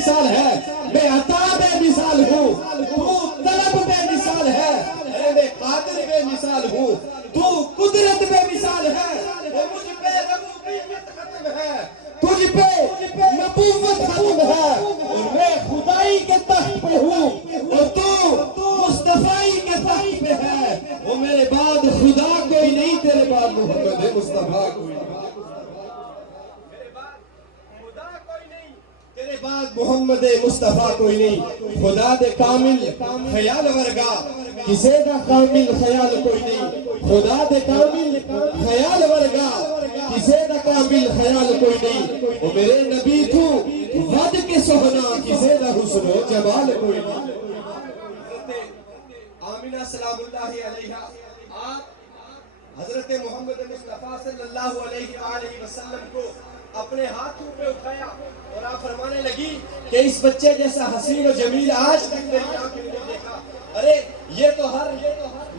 مثال ہے، میں عطا بے مثال ہوں، تو طلب بے مثال ہے، میں قادر بے مثال ہوں، تو قدرت بے مثال ہے، مجھ پہ ربوبیت ختم ہے، تجھ پہ نبوت ختم ہے، اور میں خدائی کے تخت پہ ہوں اور تو مصطفی کے تخت پہ ہے، وہ میرے بعد خدا کوئی نہیں، تیرے بعد محمد مصطفیٰ کوئی نہیں، تیرے بعد محمد مصطفیٰ کوئی نہیں، خدا دے کامل خیال ورگا کسے دا کامل خیال کوئی نہیں، خدا دے کامل خیال ورگا کسے دا کامل خیال کوئی نہیں، وہ میرے نبی تو ود کے سہنا کسے دا حسن و جمال کوئی نہیں۔ آمینہ سلام اللہ علیہ آپ حضرت محمد مصطفیٰ صلی اللہ علیہ وآلہ وسلم کو اپنے ہاتھوں پہ اٹھایا اور آپ فرمانے لگی کہ اس بچے جیسا حسین و جمیل آج تک میری آنکھیں نہیں دیکھا۔ ارے یہ تو ہر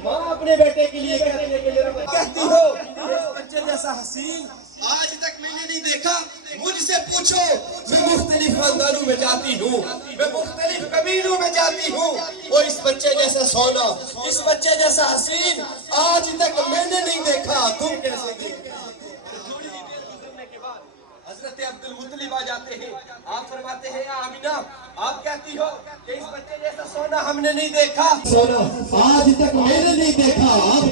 ماں اپنے بیٹے کے لیے کہتی ہے کہ میرا کہتی ہو اس بچے جیسا حسین آج تک میں نے نہیں دیکھا، مجھ سے پوچھو، میں مختلف خاندانوں میں جاتی ہوں، میں مختلف قبیلوں میں جاتی ہوں، اور اس بچے جیسا سونا، اس بچے جیسا حسین آج تک میں نے نہیں دیکھا، تم کیسے دیکھتے؟ حضرت عبد المطلب آ جاتے ہیں، آپ فرماتے ہیں یا آمینہ آپ کہتی ہو کہ اس بچے جیسا سونا ہم نے نہیں دیکھا، سونا آج تک میں نے نہیں دیکھا، آپ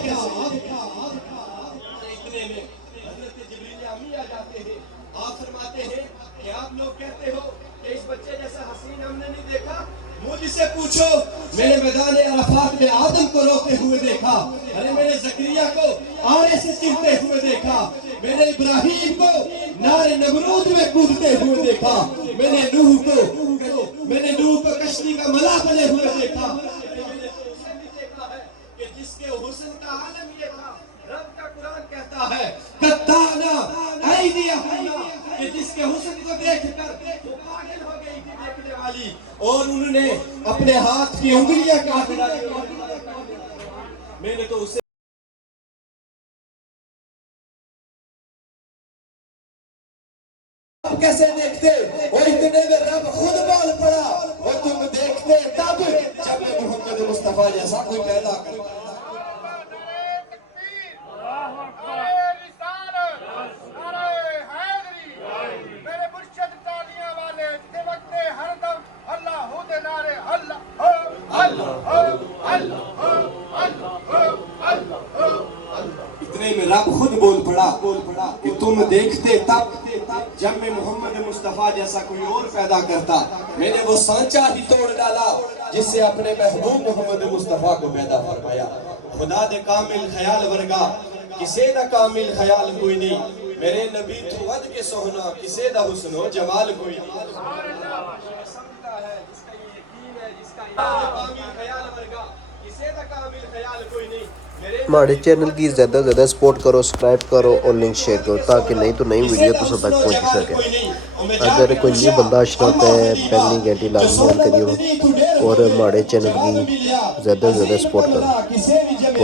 اتنے میں حضرت جبریل امی آ جاتے ہیں، آپ فرماتے ہیں کہ آپ لوگ کہتے ہو کہ اس بچے جیسا حسین ہم نے نہیں دیکھا، مجھ سے پوچھو، میں نے میدان عرفات میں آدم کو روتے ہوئے دیکھا، ارے میں نے زکریا کو آرے سے چیرتے ہوئے دیکھا، میں نے ابراہیم کو نار نمرود میں کودتے ہوئے دیکھا، میں نے نوح کو کشتی کا ملا بنے ہوئے دیکھا، میں نے تو اسے بھی دیکھا ہے کہ جس کے حسن کا عالم یہ تھا، رب کا قرآن کہتا ہے قطعنا ایدیہم، کہ جس کے حسن کو دیکھ کر وہ پاگل ہو گئی تھی دیکھنے والی، اور انہوں نے اپنے ہاتھ کی انگلیاں کاٹ ڈالی، میں نے تو اسے کیسے دیکھتے، اور اتنے میں رب خود بول پڑا، اور تم دیکھتے تب جب محمد مصطفیٰ جیسا کوئی پیدا کرتا۔ میرے مرشد تالیاں والے دیوکتے ہر دم اللہ دے نعرے اللہ اللہ اللہ اتنے میں رب خود بول پڑا کہ تم دیکھتے تب جب میں محمد مصطفیٰ جیسا کوئی اور پیدا کرتا، میں نے وہ سانچہ ہی توڑ ڈالا جس سے اپنے محبوب محمد مصطفیٰ کو پیدا فرمایا۔ خدا دے کامل خیال ورگا کسے دا کامل خیال کوئی نہیں، میرے نبی تو ود کے سہنا کسے دا حسن و جمال کوئی نہیں۔ سمجھتا ہے جس کا یہ یقین ہے، جس کا یہ کامل خیال ورگا کسے دا کامل خیال کوئی نہیں۔ ہمارے چینل کی زیادہ سے زیادہ سپورٹ کرو، سبسکرائب کرو اور لنک شیئر کرو تاکہ نئی تو نئی ویڈیو تساں تک پہنچ سکے۔ اگر کوئی نیو بندہ اشنا پہ بیلنی گھنٹی لازمی آن کریو اور ہمارے چینل کی زیادہ سے زیادہ سپورٹ کرو۔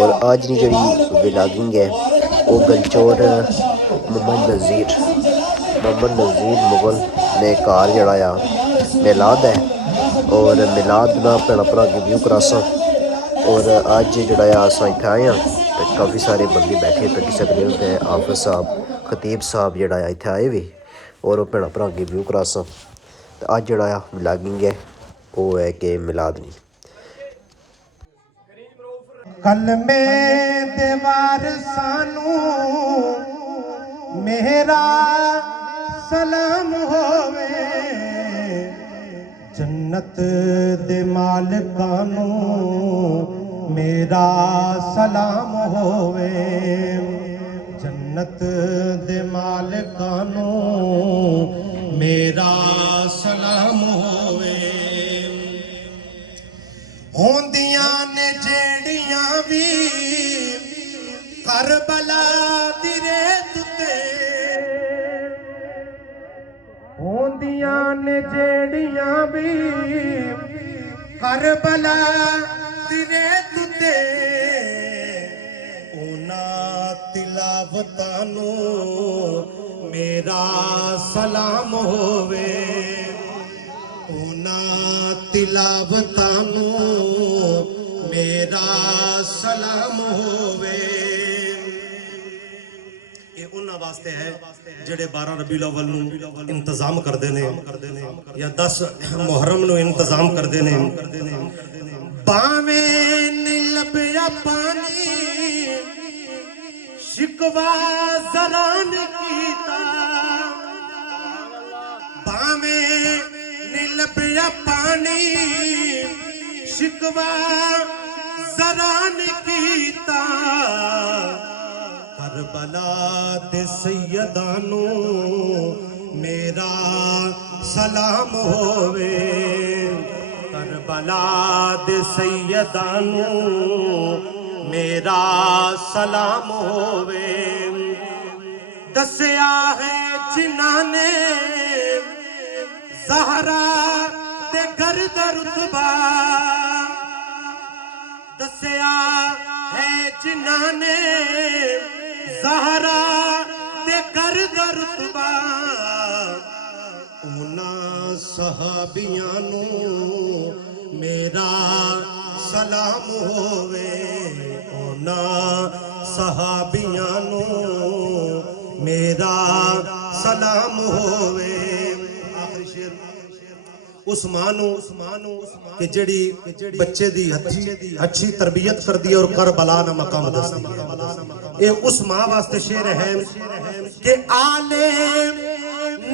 اور آج نہیں جڑی ولاگنگ ہے وہ گلچور محمد نذیر مغل نے کار جڑایا میلاد ہے، اور میلاد نہ بھیڑا بھرا کی ویو کراساں، اور آج جڑایا اساں اتھے آئے ہیں، کافی سارے بندے بیٹھے تکی سکتے ہوتے ہیں، حافظ صاحب خطیب صاحب جڑایا اتھے آئے بھی اور وہ بھیڑا بھرا کی ویو کراساں۔ آج جڑایا ولاگنگ ہے وہ ہے کہ میلاد نہیں۔ کلمے دیوار سانو میرا سلام ہووے، جنت دے مالکانو میرا سلام ہووے، جنت دے مالکانو میرا سلام ہووے۔ ہوندیاں نے جیڑیاں بھی کربلا دی ریت تے، ہوندیاں نے جیڑیاں بھی کربلا دی ریت تے، اونا تلاوتاں نو میرا سلام ہووے، ਉਹਨਾਂ ਤਿਲਾਵਤਾਂ ਨੂੰ ਮੇਰਾ ਸਲਾਮ ਹੋਵੇ। ਇਹ ਉਹਨਾਂ ਵਾਸਤੇ ਹੈ ਜਿਹੜੇ 12 ਰਬੀਉਲ ਅਵਲ ਨੂੰ ਇੰਤਜ਼ਾਮ ਕਰਦੇ ਨੇ ਜਾਂ 10 ਮੁਹਰਮ ਨੂੰ ਇੰਤਜ਼ਾਮ ਕਰਦੇ ਨੇ। ਭਾਵੇਂ ਨਹੀਂ ਲੱਭਿਆ ਪਾਣੀ ਸ਼ਿਕਵਾ ਜ਼ਰਾ ਨਹੀਂ ਕੀਤਾ, ਭਾਵੇਂ ਨਹੀਂ ਲੱਭਿਆ ਪਾਣੀ ਸ਼ਿਕਵਾ ਜ਼ਰਾ ਨਹੀਂ ਕੀਤਾ। ਕਰਬਲਾ ਦੇ ਸੈਯਦਾਂ ਨੂੰ ਮੇਰਾ ਸਲਾਮ ਹੋਵੇ। کربلا دے سیداں نوں میرا سلام ہووے۔ دسیا ہے جنہاں نے زہرا دے گھر دا رتبہ، دسیا ہے جنہاں نے زہرا دے گھر دا رتبہ۔ ਉਹਨਾਂ ਸਹਾਬੀਆਂ ਨੂੰ ਮੇਰਾ ਸਲਾਮ ਹੋਵੇ। ਉਹਨਾਂ ਸਹਾਬੀਆਂ ਨੂੰ ਮੇਰਾ ਸਲਾਮ ਹੋਵੇ। ਆਖਰੀ ਸ਼ੇਰ ਉਸ ਮਾਂ ਨੂੰ ਕਿ ਜਿਹੜੀ ਬੱਚੇ ਦੀ ਅੱਛੀ ਤਰਬੀਅਤ ਕਰਦੀ ਹੈ ਔਰ ਕਰਬਲਾ ਦਾ ਮਕਾਮ ਦੱਸਦੀ ਹੈ। ਇਹ ਉਸ ਮਾਂ ਵਾਸਤੇ ਸ਼ੇਰ ਹੈ کہ آلے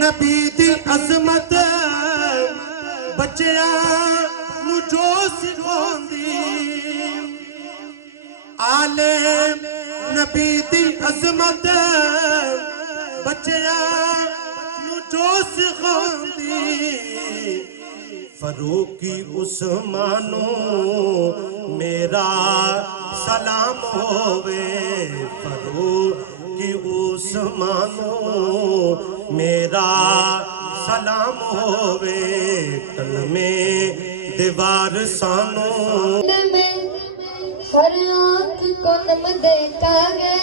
نبی دی عظمت بچیاں نو جو سکھاندی، آلے نبی دی عظمت بچیاں نو جو سکھاندی۔ فاروقی عثمانو میرا سلام ہووے۔ فاروقی عثمانو میرا سلام ہووے۔ کلمے دیوار سانو میں ہر آنکھ کو نم دیکھا ہے،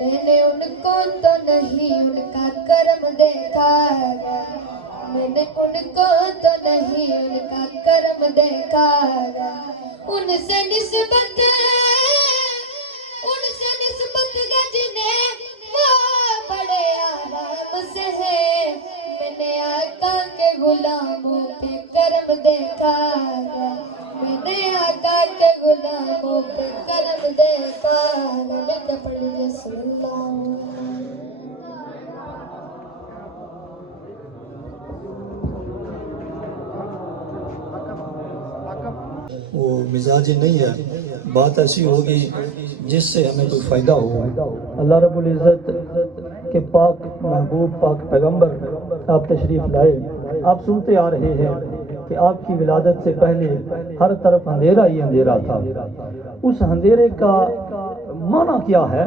میں نے ان کو تو نہیں ان کا کرم دیکھا ہے، میں نے ان کو تو نہیں ان کا کرم دیکھا ہے۔ ان سے نسبت ہے جنہیں وہ بڑے آرام سے ہے، میں نے آقا کے غلاموں پہ کرم دیکھا ہے، میں نے آقا کے غلاموں پہ کرم دیکھا ہے۔ میں پڑھی رسول اللہ وہ مزاجی نہیں ہے، بات ایسی ہوگی جس سے ہمیں کوئی فائدہ ہو۔ اللہ رب العزت کے پاک محبوب پاک پیغمبر آپ تشریف لائے، آپ سنتے آ رہے ہیں کہ آپ کی ولادت سے پہلے ہر طرف اندھیرا ہی اندھیرا تھا۔ اس اندھیرے کا معنی کیا ہے؟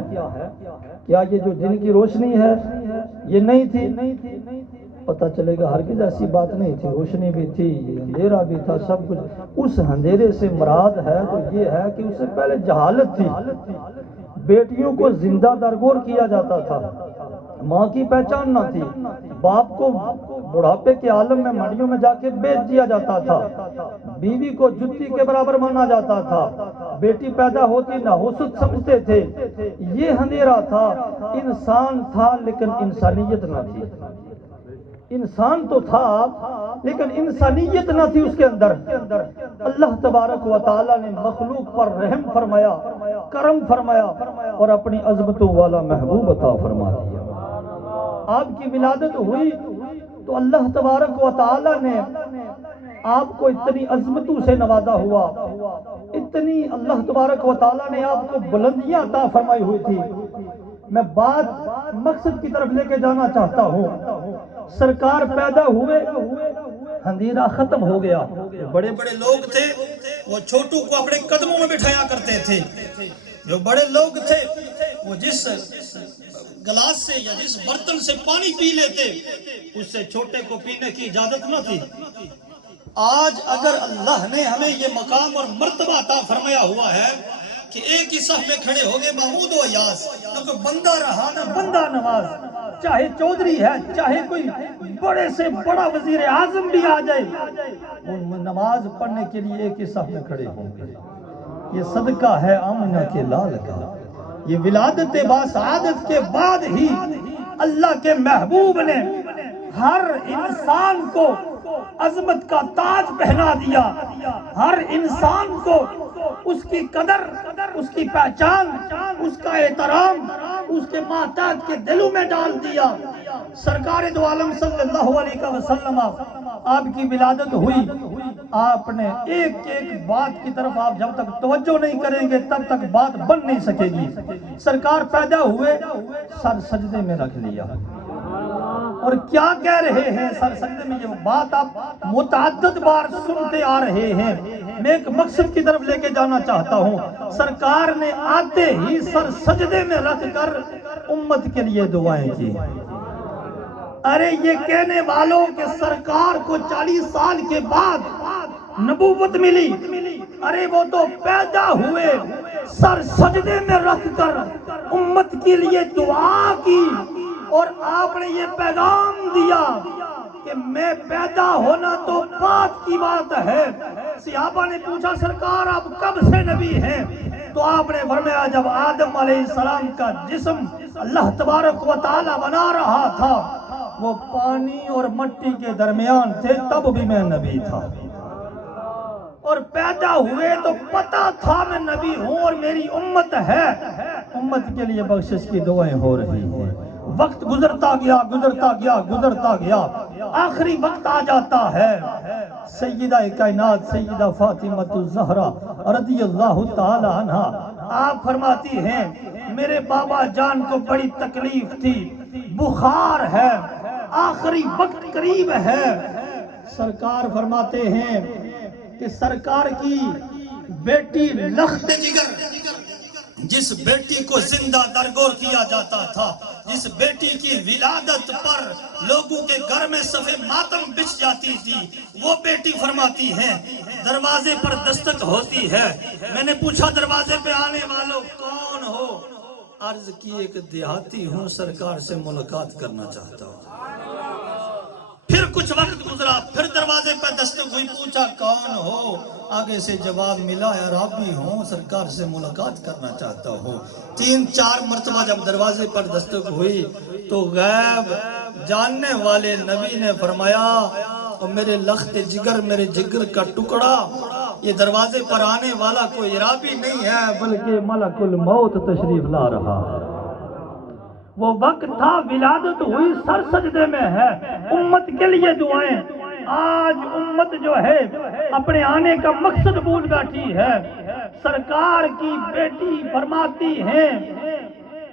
کیا یہ جو دن کی روشنی ہے یہ نہیں تھی؟ پتہ چلے گا ہرگز ایسی بات نہیں تھی، روشنی بھی تھی، اندھیرا بھی تھا، سب کچھ۔ اس اندھیرے سے مراد ہے تو یہ ہے کہ اس سے پہلے جہالت تھی، بیٹیوں کو زندہ درگور کیا جاتا تھا، ماں کی پہچان نہ تھی، باپ کو بڑھاپے کے عالم میں منڈیوں میں جا کے بیچ دیا جاتا تھا، بیوی کو جتی کے برابر مانا جاتا تھا، بیٹی پیدا ہوتی نحوست سمجھتے تھے۔ یہ اندھیرا تھا، انسان تھا لیکن انسانیت نہ تھی۔ انسان تو تھا لیکن انسانیت نہ تھی اس کے اندر۔ اللہ تبارک و تعالیٰ نے مخلوق پر رحم فرمایا، کرم فرمایا اور اپنی عظمتوں والا محبوب عطا فرما دیا۔ آپ کی ولادت ہوئی تو اللہ تبارک و تعالیٰ نے آپ کو اتنی عظمتوں سے نوازا ہوا، اتنی اللہ تبارک و تعالیٰ نے آپ کو بلندیاں عطا فرمائی ہوئی تھی۔ میں بات مقصد کی طرف لے کے جانا چاہتا ہوں۔ سرکار پیدا ہوئے، اندھیرا ختم ہو گیا۔ بڑے بڑے لوگ تھے وہ چھوٹو کو اپنے قدموں میں بٹھایا کرتے تھے۔ جو بڑے لوگ تھے وہ جس گلاس سے یا جس برتن سے پانی پی لیتے اس سے چھوٹے کو پینے کی اجازت نہ تھی۔ آج اگر اللہ نے ہمیں یہ مقام اور مرتبہ عطا فرمایا ہوا ہے کہ ایک ہی صف میں کھڑے ہو گئے محمود و ایاز، نہ کوئی بندہ رہا نہ بندہ نواز، چاہے چودھری ہے، چاہے کوئی بڑے سے بڑا وزیر اعظم بھی آ جائے، وہ نماز پڑھنے کے لیے ایک ہی صف میں کھڑے ہوں گے۔ یہ صدقہ ہے آمنہ کے لال کا، یہ ولادت باسعادت کے بعد ہی اللہ کے محبوب نے ہر انسان کو عظمت کا تاج پہنا دیا، ہر انسان کو اس کی قدر، اس کی پہچان، اس کا احترام اس کے ماتحت کے دلوں میں ڈال دیا۔ سرکار دو عالم صلی اللہ علیہ وسلم آپ کی ولادت ہوئی، آپ نے ایک ایک بات کی طرف آپ جب تک توجہ نہیں کریں گے تب تک بات بن نہیں سکے گی۔ سرکار پیدا ہوئے، سر سجدے میں رکھ لیا، اور کیا کہہ رہے ہیں سر سجدے میں؟ یہ بات آپ متعدد بار سنتے آ رہے ہیں، میں ایک مقصد کی طرف لے کے جانا چاہتا ہوں۔ سرکار نے آتے ہی سر سجدے میں رکھ کر امت کے لیے دعائیں کی۔ ارے یہ کہنے والوں کہ سرکار کو 40 سال کے بعد نبوت ملی، ارے وہ تو پیدا ہوئے سر سجدے میں رکھ کر امت کے لیے دعا کی، اور آپ نے یہ پیغام دیا کہ میں پیدا ہونا تو بات کی بات ہے۔ صحابہ نے پوچھا سرکار آپ کب سے نبی ہیں؟ تو آپ نے فرمایا جب آدم علیہ السلام کا جسم اللہ تبارک و تعالی بنا رہا تھا، وہ پانی اور مٹی کے درمیان تھے، تب بھی میں نبی تھا، اور پیدا ہوئے تو پتا تھا میں نبی ہوں اور میری امت ہے، امت کے لیے بخشش کی دعائیں ہو رہی ہیں۔ وقت گزرتا گیا گزرتا گیا گزرتا گیا، آخری وقت آ جاتا ہے، سیدہ کائنات سیدہ فاطمہ الزہرا رضی اللہ تعالی عنہ آپ فرماتی ہیں میرے بابا جان کو بڑی تکلیف تھی، بخار ہے، آخری وقت قریب ہے۔ سرکار فرماتے ہیں کہ سرکار کی بیٹی لخت جگر، جس بیٹی کو زندہ درگور کیا جاتا تھا، جس بیٹی کی ولادت پر لوگوں کے گھر میں صفے ماتم بچھ جاتی تھی، وہ بیٹی فرماتی ہے دروازے پر دستک ہوتی ہے، میں نے پوچھا دروازے پہ آنے والوں کون ہو؟ عرض کی ایک دیہاتی ہوں، سرکار سے ملاقات کرنا چاہتا ہوں۔ پھر کچھ وقت گزرا، پھر دروازے پر دستک ہوئی، پوچھا کون ہو؟ آگے سے جواب ملا عربی ہوں، سرکار سے ملاقات کرنا چاہتا ہوں۔ 3-4 مرتبہ جب دروازے پر دستک ہوئی تو غیب جاننے والے نبی نے فرمایا اور میرے لخت جگر، میرے جگر کا ٹکڑا، یہ دروازے پر آنے والا کوئی عربی نہیں ہے بلکہ ملک الموت تشریف لا رہا ہے۔ وہ وقت تھا ولادت ہوئی، سر سجدے میں ہے، امت کے لیے دعائیں۔ آج امت جو ہے اپنے آنے کا مقصد بھول بیٹھی ہے۔ سرکار کی بیٹی فرماتی ہیں،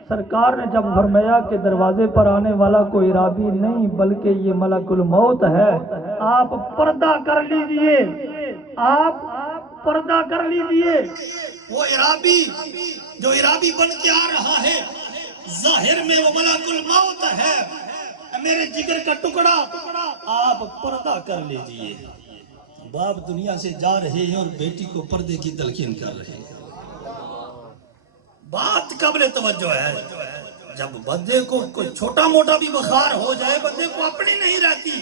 سرکار نے جب فرمایا کہ دروازے پر آنے والا کوئی عربی نہیں بلکہ یہ ملک الموت ہے، آپ پردہ کر لیجئے، آپ پردہ کر لیجئے۔ وہ عربی جو عربی بن کے آ رہا ہے، ظاہر میں وہ ملک الموت ہے، میرے جگر کا ٹکڑا، آپ پردہ کر لیجئے۔ باپ دنیا سے جا رہے ہیں اور بیٹی کو پردے کی تلقین کر رہے ہیں۔ بات قابل توجہ ہے، جب بندے کو کوئی چھوٹا موٹا بھی بخار ہو جائے بندے کو اپنی نہیں رہتی،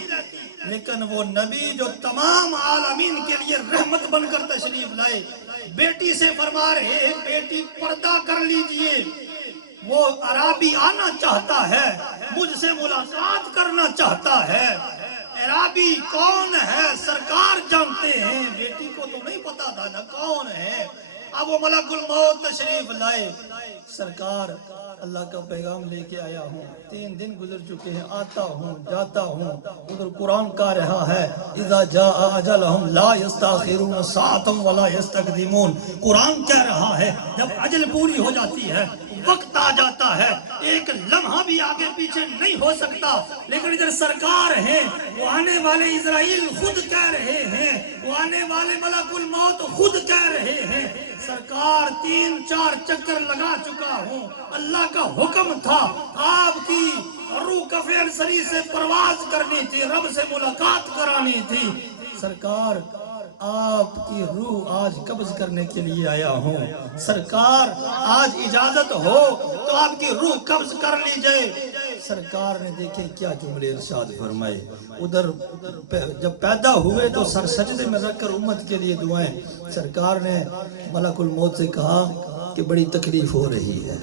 لیکن وہ نبی جو تمام عالمین کے لیے رحمت بن کر تشریف لائے، بیٹی سے فرما رہے ہیں بیٹی پردہ کر لیجئے۔ وہ عربی آنا چاہتا ہے، مجھ سے ملاقات کرنا چاہتا ہے۔ عربی کون ہے سرکار جانتے ہیں، بیٹی کو تو نہیں پتا تھا نا کون ہے۔ اب وہ ملک الموت تشریف لائے، سرکار اللہ کا پیغام لے کے آیا ہوں، 3 دن گزر چکے ہیں، آتا ہوں جاتا ہوں، ادھر قرآن کہہ رہا ہے اذا جاء اجلہم لا یستاخرون ساعۃ ولا یستقدمون۔ قرآن کہہ رہا ہے جب اجل پوری ہو جاتی ہے، وقت آ جاتا ہے، ایک لمحہ بھی آگے پیچھے نہیں ہو سکتا، لیکن ادھر سرکار ہیں، وہ آنے والے اسرائیل خود کہہ رہے ہیں، وہ آنے والے ملک الموت خود کہہ رہے ہیں، سرکار 3-4 چکر لگا چکا ہوں، اللہ کا حکم تھا آپ کی روح کف انصری سے پرواز کرنی تھی، رب سے ملاقات کرانی تھی، سرکار آپ کی روح آج قبض کرنے کے لیے آیا ہوں، سرکار آج اجازت ہو تو آپ کی روح قبض کر لیجئے۔ سرکار نے دیکھے کیا جملے ارشاد فرمائے. ادھر جب پیدا ہوئے تو سر سجدے میں رکھ کر امت کے لیے دعائیں. سرکار نے ملک الموت سے کہا کہ بڑی تکلیف ہو رہی ہے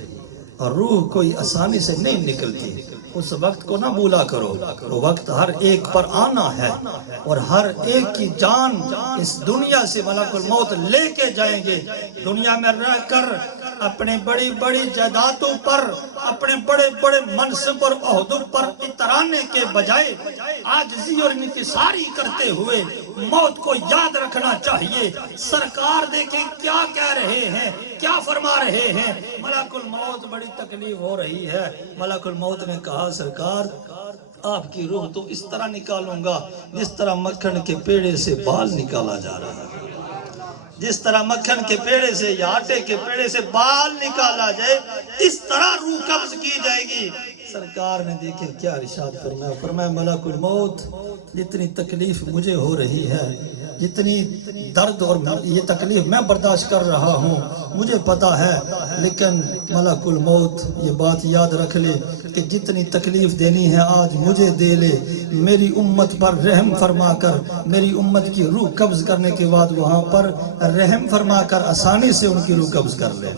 اور روح کوئی آسانی سے نہیں نکلتی. اس وقت کو نہ بھولا کرو. وہ وقت ہر ایک پر آنا ہے اور ہر ایک کی جان اس دنیا سے ملک الموت لے کے جائیں گے. دنیا میں رہ کر اپنے بڑی بڑی جائیدادوں پر، اپنے بڑے بڑے منصب اور عہدوں پر اترانے کے بجائے عاجزی اور انکساری کرتے ہوئے موت کو یاد رکھنا چاہیے. سرکار دیکھیں کیا کہہ رہے ہیں، کیا فرما رہے ہیں. ملک الموت بڑی تکلیف ہو رہی ہے. ملک الموت نے کہا سرکار آپ کی روح تو اس طرح نکالوں گا جس طرح مکھن کے پیڑے سے بال نکالا جا رہا ہے. جس طرح مکھن کے پیڑے سے یا آٹے کے پیڑے سے بال نکالا جائے اس طرح روح قبض کی جائے گی. سرکار نے دیکھے کیا ارشاد فرمایا. فرمایا ملک الموت جتنی تکلیف مجھے ہو رہی ہے، جتنی درد اور یہ تکلیف میں برداشت کر رہا ہوں مجھے پتا ہے، لیکن ملک الموت یہ بات یاد رکھ لے کہ جتنی تکلیف دینی ہے آج مجھے دے لے. میری امت پر رحم فرما کر میری امت کی روح قبض کرنے کے بعد وہاں پر رحم فرما کر آسانی سے ان کی روح قبض کر لے.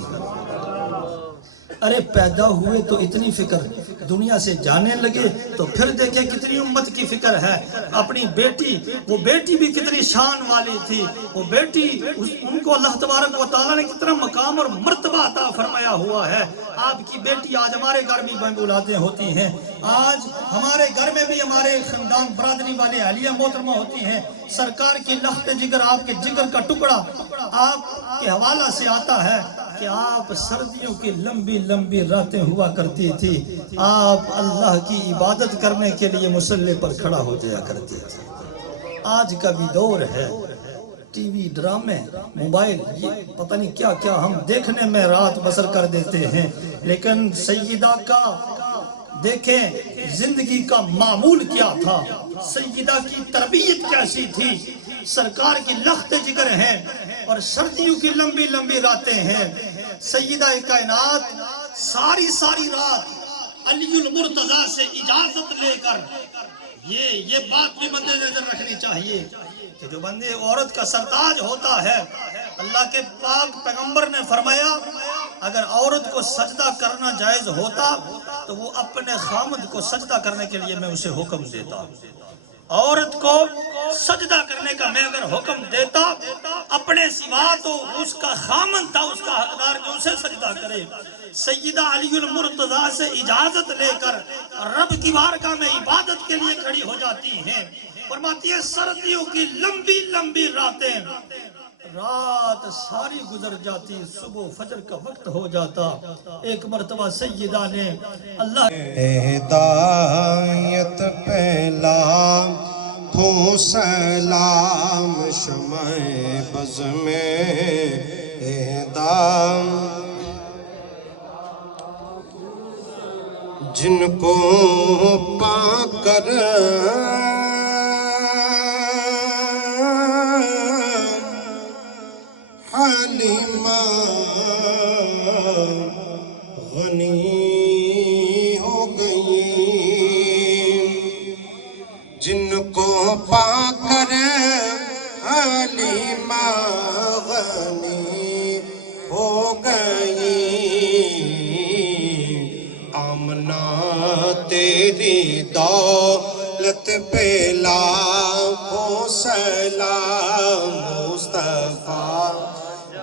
ارے پیدا ہوئے تو اتنی فکر، دنیا سے جانے لگے تو پھر دیکھیں کتنی امت کی فکر ہے. اپنی بیٹی، وہ بیٹی بھی کتنی شان والی تھی. وہ بیٹی ان کو اللہ تبارک و تعالیٰ نے کتنا مقام اور مرتبہ عطا فرمایا ہوا ہے. آپ کی بیٹی آج ہمارے گھر میں اولادیں ہوتی ہیں. آج ہمارے گھر میں بھی ہمارے خاندان برادری والے اہلیہ محترمہ ہوتی ہیں. سرکار کی لخت جگر، آپ کے جگر کا ٹکڑا آپ کے حوالہ سے آتا ہے کہ آپ سردیوں کی لمبی لمبی راتیں ہوا کرتی تھی. آپ اللہ کی عبادت کرنے کے لیے مصلی پر کھڑا ہو جایا کرتی تھی. آج کا بھی دور ہے ٹی وی، ڈرامے، موبائل، یہ پتہ نہیں کیا کیا ہم دیکھنے میں رات بسر کر دیتے ہیں. لیکن سیدہ کا دیکھیں زندگی کا معمول کیا تھا، سیدہ کی تربیت کیسی تھی. سرکار کی لخت جگر ہیں اور سردیوں کی لمبی لمبی راتیں ہیں. سیدہ کائنات ساری رات علی المرتضیٰ سے اجازت لے کر یہ بات بھی مد نظر رکھنی چاہیے کہ جو بندے عورت کا سرتاج ہوتا ہے، اللہ کے پاک پیغمبر نے فرمایا اگر عورت کو سجدہ کرنا جائز ہوتا تو وہ اپنے خامد کو سجدہ کرنے کے لیے میں اسے حکم دیتا. عورت کو سجدہ کرنے کا میں اگر حکم دیتا، اپنے سوا تو اس کا خامن تھا، اس کا حقدار جو اسے سجدہ کرے. سیدہ علی المرتضیٰ سے اجازت لے کر رب کی بارگاہ میں عبادت کے لیے کھڑی ہو جاتی ہیں. فرماتی ہے سردیوں کی لمبی لمبی راتیں، رات ساری گزر جاتی، صبح فجر کا وقت ہو جاتا. ایک مرتبہ سیدہ نے اللہ ہدایت پہلا ہو سلام شمع بز میں اہدام، جن کو پا کر حلیمہ غنی ہو گئی، جن کو پا کر حلیمہ غنی ہو گئی. آمنہ تیری دولت پہ لاکھوں سلام، مصطفیٰ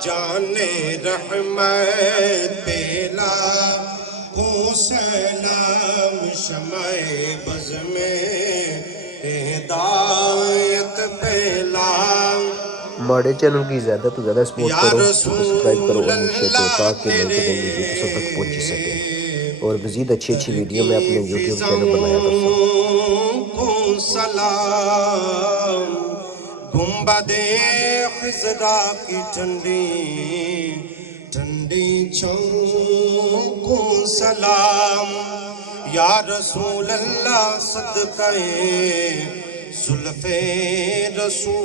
جان رحمت پہ لاکھوں سلام، شمع بز میں ہدایت پہ ہمارے چینل کی زیادہ تو زیادہ سپورٹ کرو، سبسکرائب کرو اور شیئر کرو تاکہ نئی نئی ویڈیو تو سب تک پہنچ سکے اور مزید اچھی ویڈیو میں اپنے یوٹیوب چینل بنایا کرتا. سلام گنبد خضرا کی ٹھنڈی ٹھنڈی چوکوں سلام، یا رسول اللہ صدقہ زلف رسول